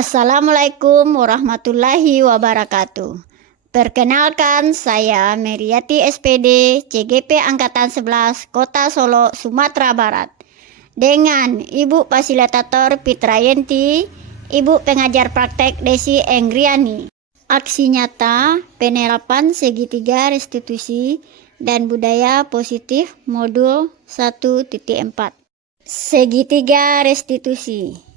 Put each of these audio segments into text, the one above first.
Assalamualaikum warahmatullahi wabarakatuh. Perkenalkan, saya Meriati SPD, CGP Angkatan 11, Kota Solo, Sumatera Barat. Dengan Ibu Fasilitator Fitrayanti, Ibu Pengajar Praktek Desi Enggriani. Aksi nyata penerapan segitiga restitusi dan budaya positif modul 1.4. Segitiga restitusi.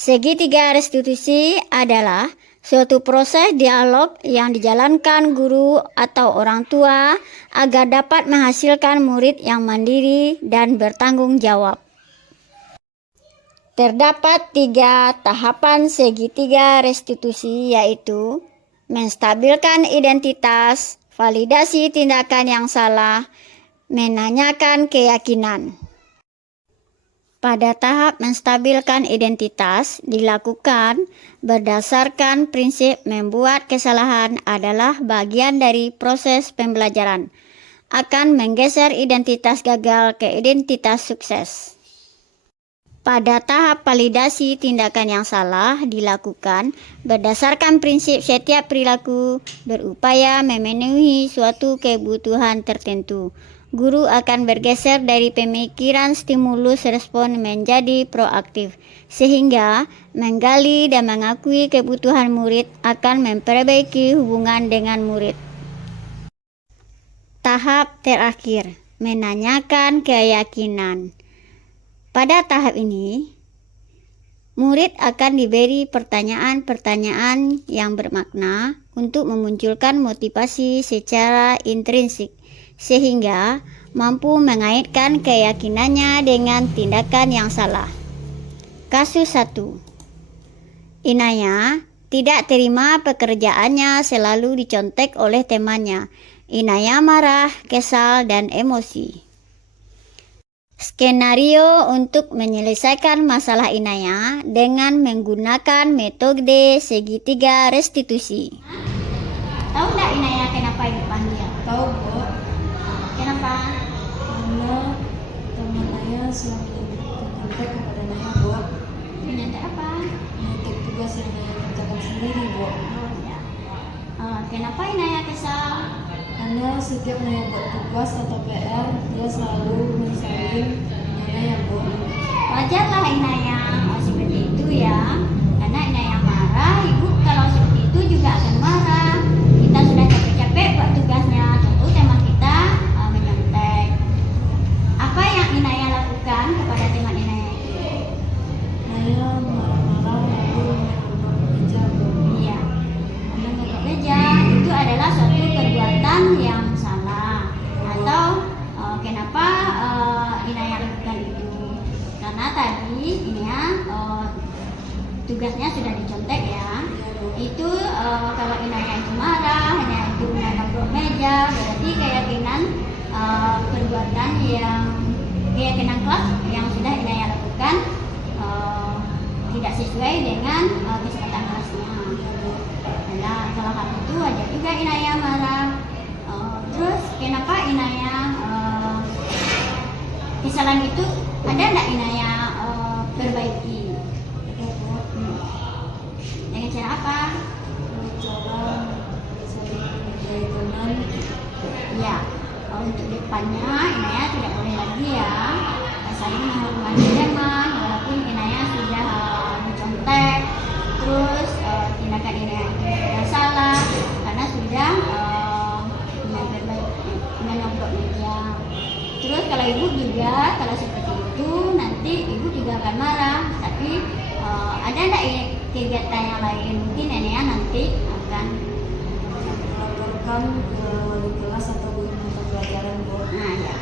Segitiga restitusi adalah suatu proses dialog yang dijalankan guru atau orang tua agar dapat menghasilkan murid yang mandiri dan bertanggung jawab. Terdapat 3 tahapan segitiga restitusi, yaitu menstabilkan identitas, validasi tindakan yang salah, menanyakan keyakinan. Pada tahap menstabilkan identitas dilakukan berdasarkan prinsip membuat kesalahan adalah bagian dari proses pembelajaran, akan menggeser identitas gagal ke identitas sukses. Pada tahap validasi tindakan yang salah dilakukan berdasarkan prinsip setiap perilaku berupaya memenuhi suatu kebutuhan tertentu. Guru akan bergeser dari pemikiran stimulus respon menjadi proaktif, sehingga menggali dan mengakui kebutuhan murid akan memperbaiki hubungan dengan murid. Tahap terakhir, menanyakan keyakinan. Pada tahap ini, murid akan diberi pertanyaan-pertanyaan yang bermakna untuk memunculkan motivasi secara intrinsik, sehingga mampu mengaitkan keyakinannya dengan tindakan yang salah. Kasus 1. Inaya tidak terima pekerjaannya selalu dicontek oleh temannya. Inaya marah, kesal, dan emosi. Skenario untuk menyelesaikan masalah Inaya dengan menggunakan metode segitiga restitusi. Tahu nggak Inaya kenapa dipanggil? Tahu, Bu. Kenapa? Karena teman Naya selalu menyontek kepada Naya, Bu. Menyontek apa? Menyontek tugas yang Naya kerjakan sendiri, Bu. Oh ya. Kenapa Inaya kesal? Karena setiap Naya buat tugas atau PR, dia selalu menyesalin Naya, Bu. Wajarlah Inaya seperti itu ya. Karena Inaya marah, Ibu kalau seperti itu juga akan marah. Kita sudah capek-capek buat tugasnya, tentu teman kita menyontek. Apa yang Inaya lakukan kepada teman Inaya itu? Naya marah-marah lalu menabrak meja, Bu. Iya, menabrak meja itu adalah suatu perbuatan yang salah. Atau kenapa Inaya lakukan itu? Karena tadi Inaya tugasnya sudah dicontek ya. Itu kalau Inaya itu marah, Inaya itu menabrak meja, berarti keyakinan keyakinan kelas yang sudah Inaya lakukan tidak sesuai dengan kesepakatan kelasnya. Nah, kalau hal itu wajar juga Inaya marah. Terus kenapa Inaya kesalahan itu ada nggak Inaya perbaiki? Dengan cara apa? Cara saling menghargai teman. Ya, untuk depannya Inaya tidak boleh lagi ya saling menghormati teman, walaupun Inaya sudah mencontek, terus tindakan Inaya itu sudah salah karena sudah menabrak meja. Terus kalau Ibu juga kalau seperti itu nanti Ibu juga akan marah. Tapi ada nggak kegiatan yang lain? Mungkin Inaya nanti akan melaporkan ke wali kelas atau guru mata pelajaran, Bu. Nah ya,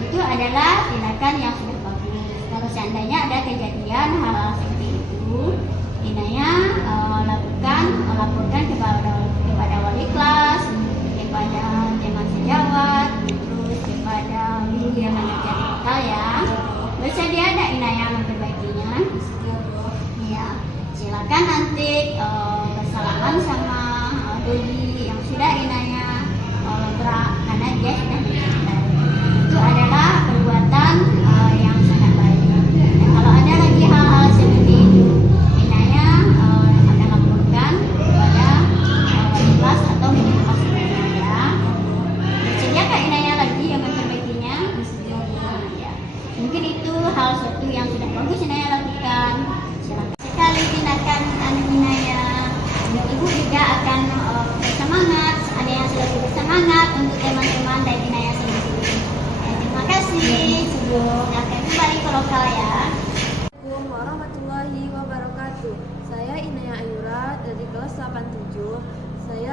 itu adalah tindakan yang sudah bagus. Kalau seandainya ada kejadian hal-hal seperti itu, Inaya laporkan kepada wali kelas, kepada teman sejawat, terus kepada guru yang mengajar kita ya. Bersedia ada Inaya memperbaikinya? Iya, silakan nanti bersalaman sama Dodi yang sudah Inaya berak karena dia sudah mencontek. Itu adalah perbuatan yang sangat baik. Dan kalau ada lagi hal-hal seperti itu, Inaya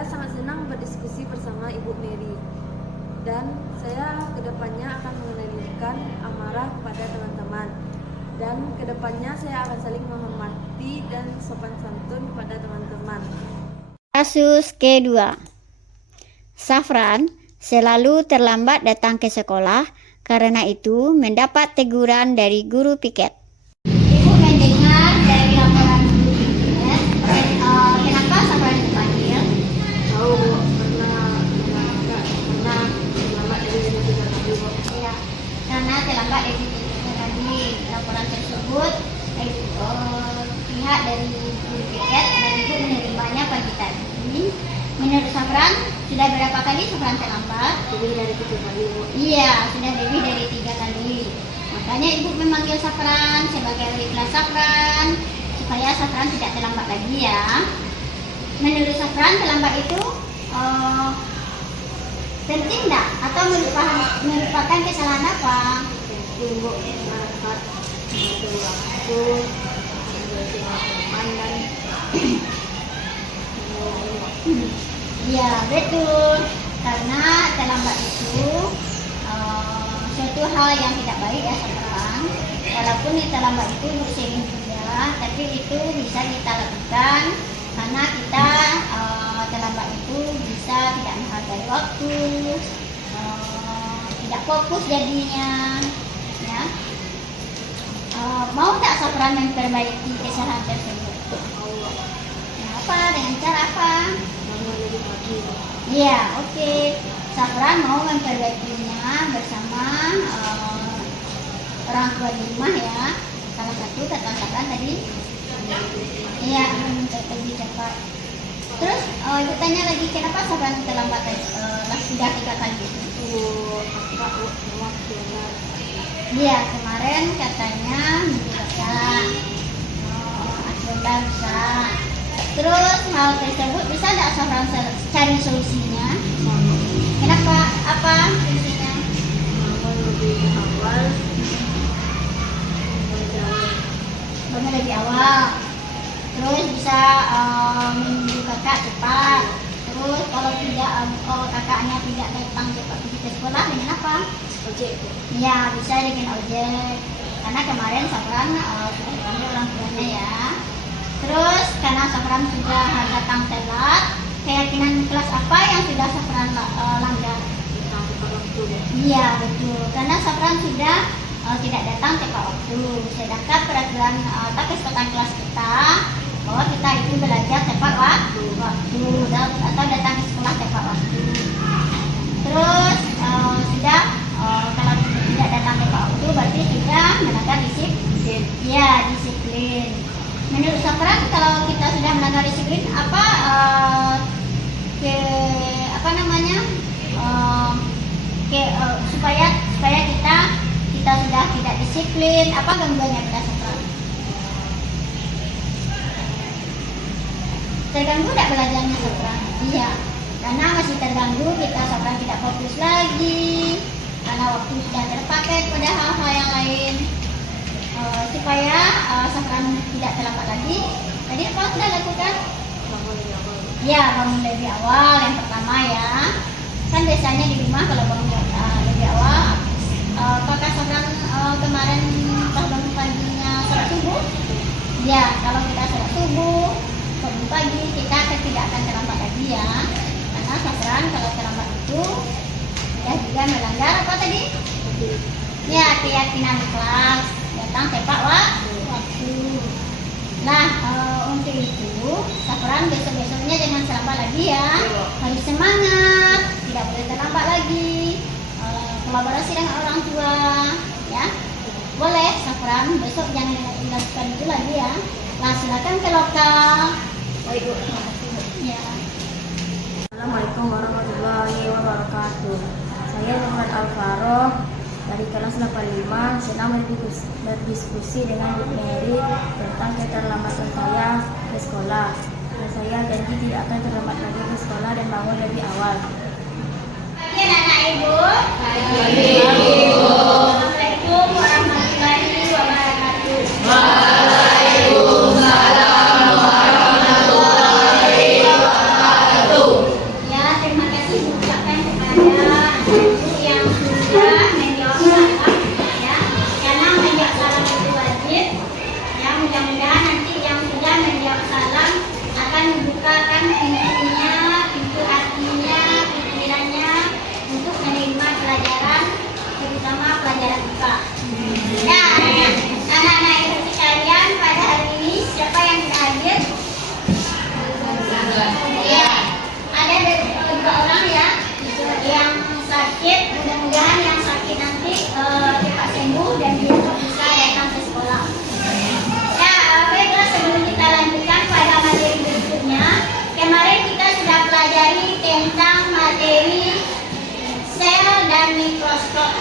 Saya sangat senang berdiskusi bersama Ibu Mary. Dan saya kedepannya akan mengendalikan amarah kepada teman-teman. Dan kedepannya saya akan saling menghormati dan sopan santun kepada teman-teman. Kasus kedua. Safran selalu terlambat datang ke sekolah, karena itu mendapat teguran dari guru piket. Ibu mendengar dari laporan guru piket, kenapa Safran dipanggil? Tahu Bu, karena terlambat dari 3 kali Bu. Ya, karena terlambat dari 3 kali. Laporan tersebut pihak dari guru piket dan ibu menerimanya pagi tadi. Menurut Safran, sudah berapa kali Safran terlambat? Lebih dari 3 kali Bu. Iya, sudah lebih dari 3 kali. Makanya ibu memanggil Safran sebagai wali kelas Safran supaya Safran tidak terlambat lagi ya. Menurut Safran, terlambat itu penting enggak? Atau merupakan kesalahan apa? Penting Bu, masyarakat mengatur waktu, teman dan Iya, betul. Karena terlambat itu suatu hal yang tidak baik ya Safran. Walaupun terlambat itu sering juga, tapi itu bisa kita lakukan karena kita terlambat itu bisa tidak menghargai waktu, tidak fokus jadinya, ya. Mau tak Safran memperbaiki kesalahan tersebut? Kenapa? Dengan cara apa? bangun lebih pagi Bu. Iya, oke. Safran mau memperbaikinya bersama orang tua di rumah ya. Salah satu kata Safran tadi, iya, lebih cepat. Terus ibu tanya lagi, kenapa Safran terlambat sudah 3 kali itu? Kakak Bu, semua benar. Iya, kemarin katanya minggu kakak agenda bisa. Terus hal tersebut bisa tidak Safran cari solusinya? Kenapa? Apa solusinya? Bangun lebih awal, Bangun lebih awal. Terus bisa menunggu kakak cepat. Terus kalau kakaknya tidak datang cepat pergi ke sekolah, dengan apa? ojek Bu. Ya, bisa dengan ojek. Karena kemarin Safran sudah dipanggil orang tuanya ya. Terus karena Safran sudah datang telat, keyakinan kelas apa yang sudah Safran langgar? Datang tepat waktu Bu. Iya, betul. Karena Safran sudah tidak datang tepat waktu. Sedangkan peraturan kesepakatan kelas kita bahwa kita itu belajar tepat waktu atau datang ke sekolah tepat waktu. Terus sudah kalau tidak datang tepat waktu berarti sudah melanggar disiplin. Ya, disiplin. Menurut Safran, kalau kita sudah melanggar disiplin, supaya kita sudah tidak disiplin, apa gangguannya pada Safran? Terganggu tidak belajarnya Safran? Iya, karena masih terganggu, kita Safran tidak fokus lagi, karena waktu sudah terpakai pada hal-hal yang lain. Supaya Safran tidak terlambat lagi, tadi apa sudah lakukan? Bangun lebih awal. Ya, bangun lebih awal yang pertama ya. Kan biasanya di rumah kalau bangun lebih awal, apakah Safran kemarin pas bangun paginya sholat subuh? Ya, kalau kita sholat subuh, bangun pagi, kita tidak akan terlambat lagi ya. Karena Safran kalau terlambat itu ya juga melanggar apa tadi? Ya, keyakinan kelas, datang tepat waktu. Nah, untuk itu Safran besok-besoknya jangan terlambat lagi ya. Harus semangat, tidak boleh terlambat lagi. Kolaborasi dengan orang tua, ya. Boleh Safran besok jangan dilakukan itu lagi ya. Nah, silakan ke lokal. Baik Bu. Ya. Assalamualaikum warahmatullahi wabarakatuh. Saya Muhammad Alvaro dari kelas 85 sedang berdiskusi dengan Bu Mary tentang keterlambatan saya ke sekolah. Dan saya janji tidak akan terlambat lagi ke sekolah dan bangun lebih awal. Ya, anak ibu. Assalamualaikum warahmatullahi wabarakatuh. Waalaikumsalam warahmatullahi wabarakatuh. mikroskop.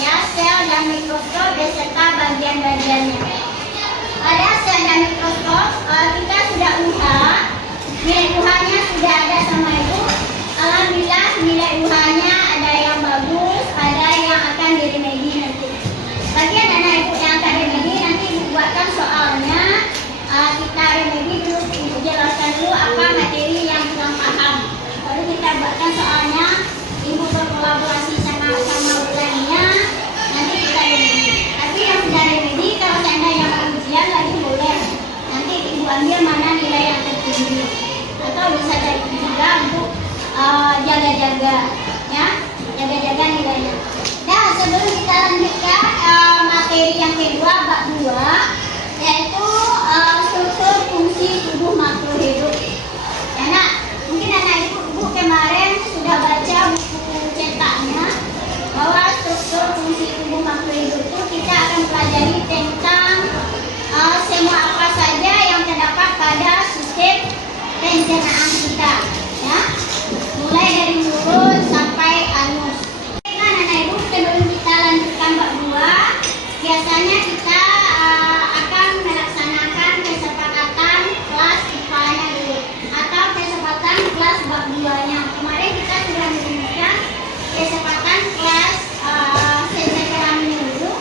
Ya, sel dan mikroskop beserta bagian-bagiannya. Pada sel dan mikroskop kita sudah lihat nilai UH-nya sudah ada sama Ibu. Alhamdulillah nilai UH-nya ada yang bagus, ada yang akan diremedi nanti. Bagi anak-anak Ibu yang akan remedi nanti Ibu buatkan soalnya. Kita remedi dulu, Ibu jelaskan dulu apa materi yang kurang paham. Lalu kita buatkan soalnya, Ibu berkolaborasi sama lainnya, nanti kita remedi. Tapi yang sudah remedi, kalau seandainya mau ujian lagi boleh. Nanti Ibu ambil mana nilai yang tertinggi. Atau bisa cari juga untuk jaga-jaga, ya, jaga-jaga nilainya. Nah, sebelum kita lanjutkan materi yang kedua, bab 2, yaitu struktur fungsi tubuh makhluk hidup. Ya, Nak, mungkin anak ibu kemarin sudah baca buku cetaknya bahwa struktur fungsi tubuh makhluk hidup itu kita akan pelajari tentang semua apa saja yang terdapat pada sistem pencernaan kita, ya, mulai dari mulut sampai anus. Nah, anak ibu, sebelum kita lanjutkan bab 2, biasanya kita akan melaksanakan kesepakatan kelas IPA-nya dulu atau kesepakatan kelas bab 2-nya. Kemarin kita sudah menemukan kesepakatan kelas sejajarannya dulu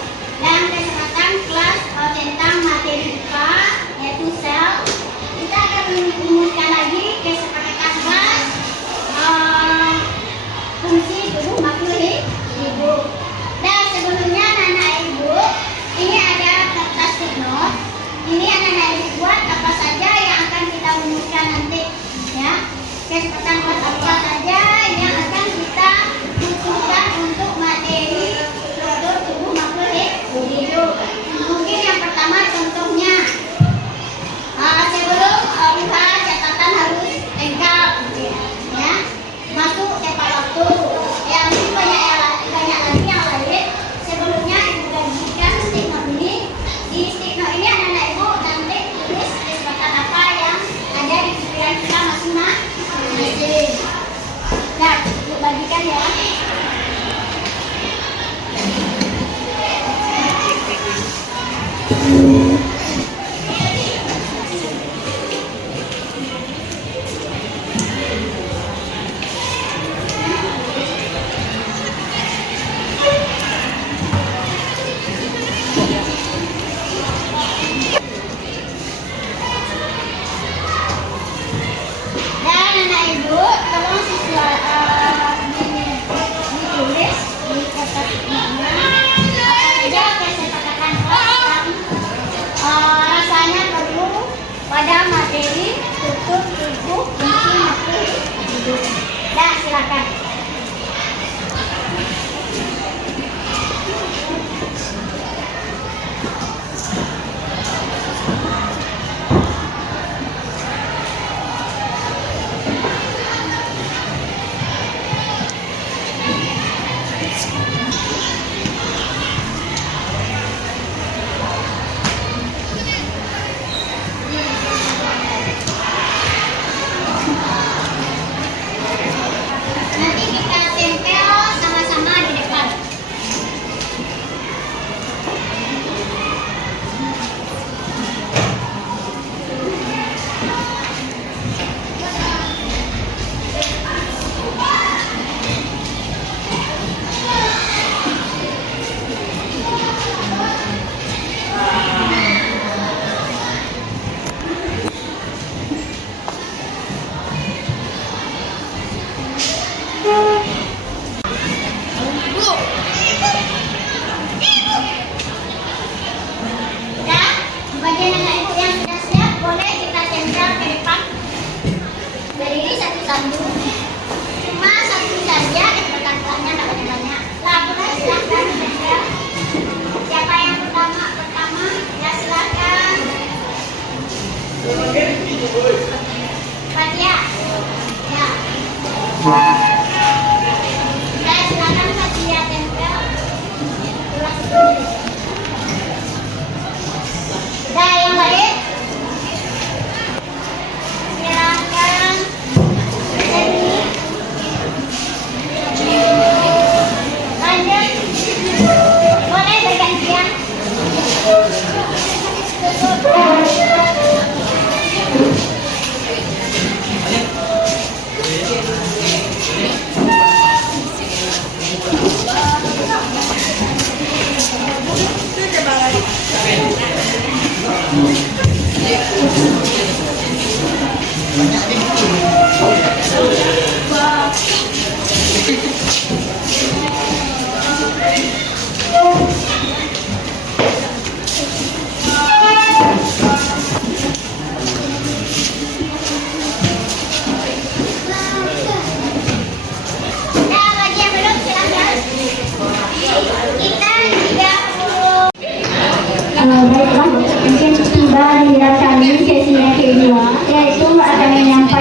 dan kesepakatan kelas tentang materi IPA yaitu sel. Kita akan menemukan lagi kesepakatan kelas fungsi tubuh makhluk hidup. Dan sebelumnya anak-anak ibu, ini ada kertas footnote. Ini anak-anak ibu buat apa saja yang akan kita rumuskan nanti, ya. Kesempatan buat apa saja yang akan kita butuhkan untuk materi struktur tubuh makhluk hidup. Mungkin yang pertama contohnya, sebelum lihat catatan harus lengkap, ya. Masuk tepat waktu. Yang ini banyak lagi yang lain. Sebelumnya ibu gajikan sticknote ini. Di sticknote ini anak-anak ibu nanti tulis kesempatan apa yang ada di pikiran kita masing-masing. Nah, ibu bagikan ya. Dan anak ibu, tolong siswa ditulis di kertas mana apa saja kesepakatan kelas yang rasanya perlu pada materi struktur tubuh fungsi makhluk hidup. Nah, silakan. Nanti kita tempel sama-sama di depan. Udah, bagian anak ibu yang sudah siap boleh kita tempel ke depan. Berdiri satu-satu. Cuma satu saja, kesepakatannya tidak banyak-banyak. Lah, boleh silahkan tempel. Siapa yang pertama? Ya silakan. Fatia. Ya. Ya silakan Fatia tempel. Udah yang lain? Silakan.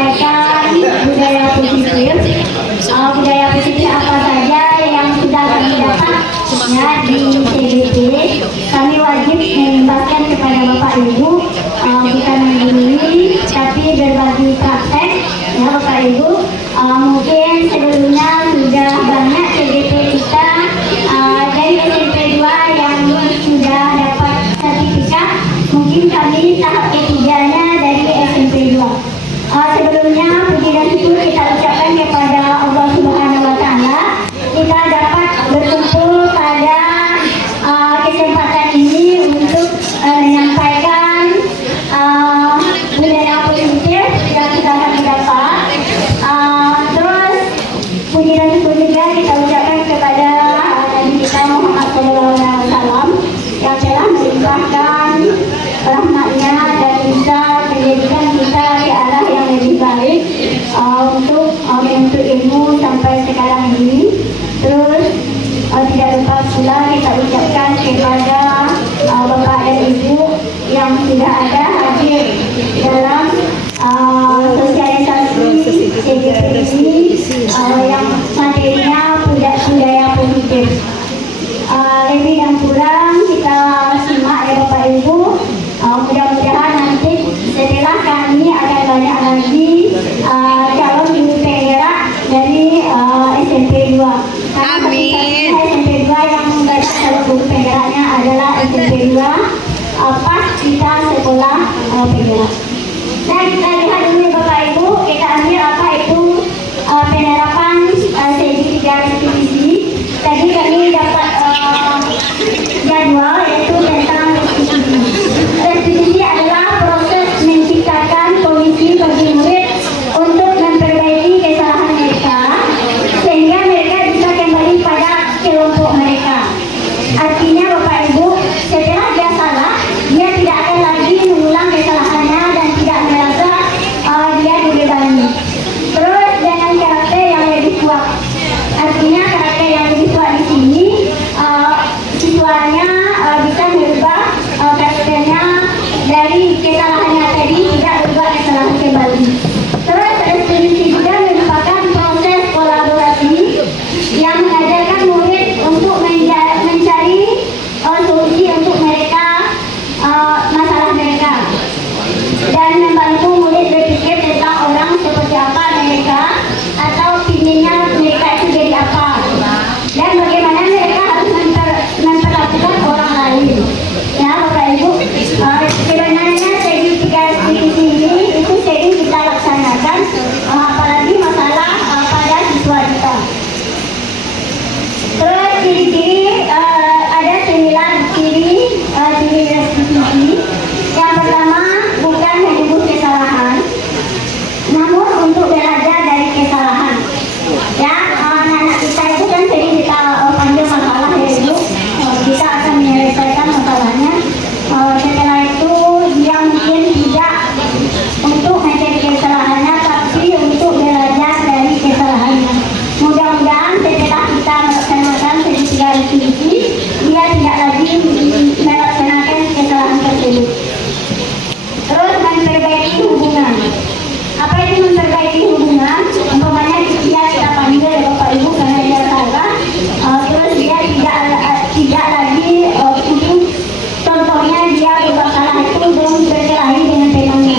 menyampaikan budaya positif. Budaya positif apa saja yang sudah kami dapat ya di CGP. Kami wajib mengimbaskan kepada Bapak Ibu, bukan menggurui tapi berbagi praktek ya Bapak Ibu. Mungkin sebelumnya sudah banyak CGP kita dari SMP 2 yang sudah dapat sertifikat. Mungkin kami tahap ketiganya dari SMP 2. Sebelumnya puji dan syukur kita ucapkan kepada Allah Subhanahu wa Ta'ala, kita dapat berkumpul pada kesempatan ini untuk menyampaikan budaya positif yang sudah kami dapat. Terus puji dan syukur juga kita ucapkan kepada Nabi kita Muhammad SAW yang telah melimpahkan rahmatnya dan bisa menjadikan kita ke arah yang lebih baik untuk menuntut ilmu sampai sekarang ini. Terus tidak lupa pula kita ucapkan kepada Bapak dan Ibu yang sudah ada hadir dalam sosialisasi CGP ini yang materinya budaya positif. Lebih dan kurang kita simak ya Bapak Ibu. Mudah-mudahan nanti setelah kami akan banyak lagi calon guru penggerak dari SMP 2. Karena SMP 2 yang banyak calon guru penggeraknya adalah SMP 2 pas kita sekolah penggerak. Dan kita lihat dulu Bapak Ibu, kita ambil apa itu penerapan segi 3 restitusi. Tadi kami dapat jadwal yaitu tentang restitusi. Restitusi adalah proses menciptakan kondisi bagi murid untuk memperbaiki kesalahan mereka sehingga mereka bisa kembali pada kelompok mereka. Artinya Bapak Ibu, setelah dia salah, dia tidak akan lagi mengulang kesalahannya dan tidak merasa dia dibebani. Terus dengan karakter yang lebih kuat. Artinya karakter yang lebih kuat di sini siswanya bisa merubah karakternya dari kesalahannya tadi tidak berubah kesalahan kembali. Terus restitusi juga merupakan proses kolaborasi yang mengajarkan murid untuk mencari solusi untuk mereka masalah mereka dan membantu murid berpikir tentang orang seperti apa mereka atau pinginnya mereka itu jadi apa dan bagaimana mereka harus memperlakukan orang lain. Ya Bapak Ibu, sebenarnya segi 3 restitusi ini itu sering kita laksanakan apalagi masalah pada siswa kita. Terus ciri-ciri ada 9 ciri restitusi. Yang pertama, bukan menebus kesalahan, namun untuk belajar dari kesalahan. Ya, anak-anak kita itu kan sering kita panggil masalah ya Ibu. Kita akan menyelesaikan masalahnya. Setelah itu dia mungkin tidak untuk mencari kesalahannya, tapi untuk belajar dari kesalahannya. Mudah-mudahan setelah kita melaksanakan segi 3 restitusi, dia tidak lagi melaksanakan kesalahan tersebut. Terus memperbaiki hubungan. Apa itu memperbaiki hubungan? Umpamanya dia kita panggil Bapak Ibu karena dia salah, terus dia tidak lagi untuk contohnya dia berbuat salah itu belum berkelahi dengan temannya.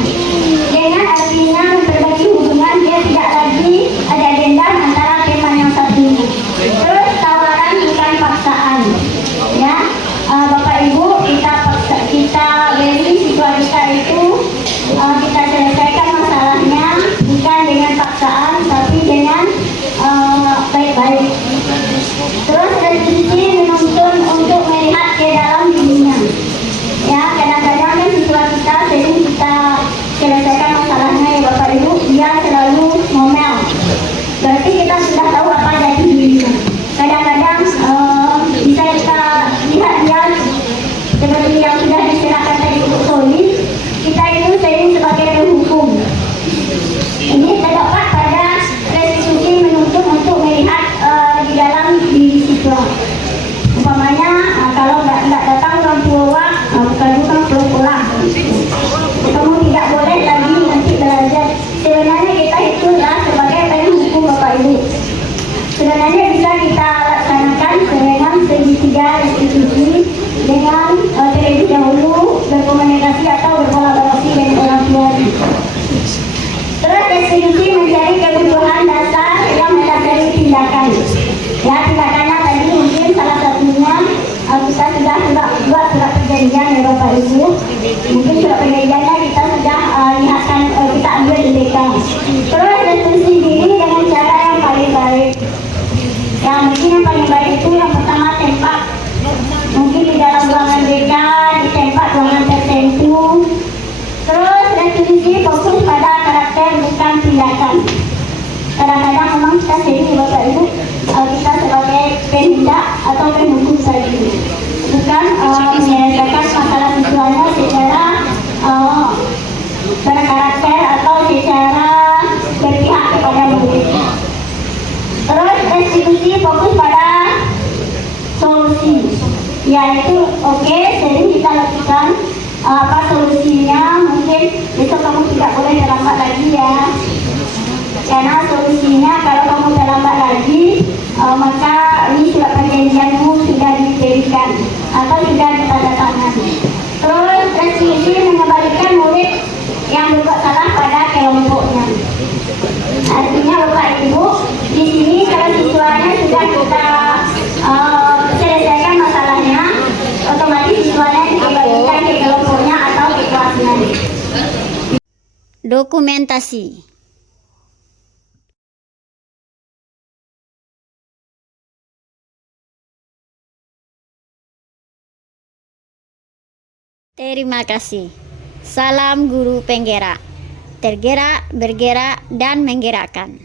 Dengan artinya memperbaiki hubungan, dia tidak lagi ada dendam antara teman yang satu ini. Terus tawaran bukan paksaan. Ya, Bapak Ibu kita beri siswa kita itu kita selesaikan masalahnya bukan dengan paksaan tapi dengan baik-baik. Terus restitusi menuntun untuk melihat ke dalam dirinya. Ya, kadang-kadang kan siswa kita sering kita selesaikan masalahnya ya Bapak Ibu, dia selalu ngomel. Berarti kita sudah tahu apa dari dirinya. Kadang-kadang bisa kita lihat dia seperti yang sudah diserahkan tadi untuk solid, kita itu sering sebagai penghukum. Ini terdapat pada restitusi menuntut untuk melihat di dalam diri siswa. Umpamanya kalau nggak diskusi fokus pada solusi, yaitu oke, sering kita lakukan apa solusinya. Mungkin besok kamu tidak boleh terlambat lagi ya, karena solusinya kalau kamu terlambat lagi maka ini surat perjanjianmu sudah diberikan atau sudah ditandatangani. Terus restriksi mengembalikan murid yang berbuat salah pada kelompoknya. Artinya Bapak Ibu, di sini kalau siswanya sudah kita selesaikan masalahnya, otomatis siswanya dikembalikan ke kelompoknya atau ke kelasnya. Dokumentasi. Terima kasih. Salam guru penggerak. Tergerak, bergerak, dan menggerakkan.